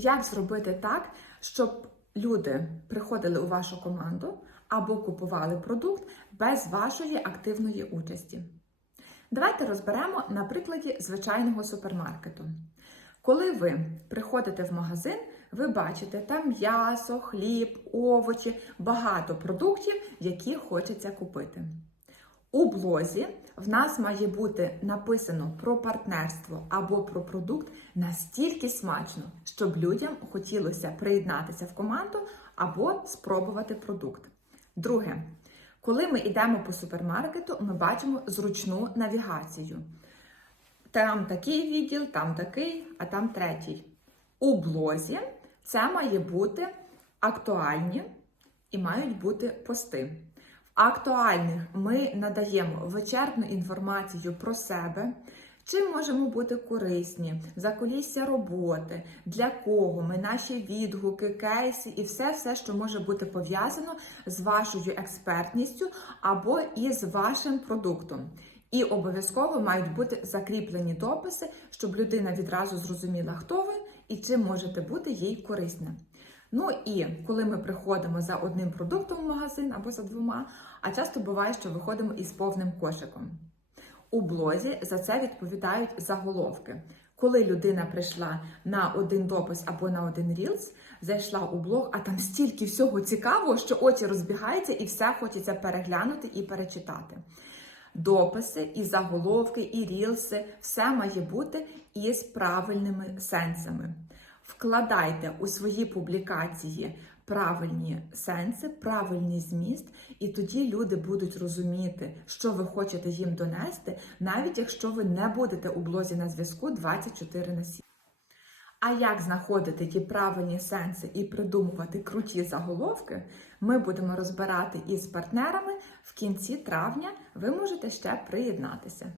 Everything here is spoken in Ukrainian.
Як зробити так, щоб люди приходили у вашу команду або купували продукт без вашої активної участі? Давайте розберемо на прикладі звичайного супермаркету. Коли ви приходите в магазин, ви бачите там м'ясо, хліб, овочі, багато продуктів, які хочеться купити. У блозі в нас має бути написано про партнерство або про продукт настільки смачно, щоб людям хотілося приєднатися в команду або спробувати продукт. Друге, коли ми йдемо по супермаркету, ми бачимо зручну навігацію. Там такий відділ, там такий, а там третій. У блозі це має бути актуальні і мають бути пости. Актуальних ми надаємо вичерпну інформацію про себе, чим можемо бути корисні, закулісся роботи, для кого ми наші відгуки, кейси і все, все, що може бути пов'язано з вашою експертністю або із вашим продуктом. І обов'язково мають бути закріплені дописи, щоб людина відразу зрозуміла, хто ви і чим можете бути їй корисним. Ну і коли ми приходимо за одним продуктом в магазин або за двома, а часто буває, що виходимо із повним кошиком. У блозі за це відповідають заголовки. Коли людина прийшла на один допис або на один рілс, зайшла у блог, а там стільки всього цікавого, що очі розбігаються і все хочеться переглянути і перечитати. Дописи, і заголовки, і рілси все має бути із правильними сенсами. Вкладайте у свої публікації правильні сенси, правильний зміст, і тоді люди будуть розуміти, що ви хочете їм донести, навіть якщо ви не будете у блозі на зв'язку 24 на 7. А як знаходити ті правильні сенси і придумувати круті заголовки, ми будемо розбирати із партнерами в кінці травня. Ви можете ще приєднатися.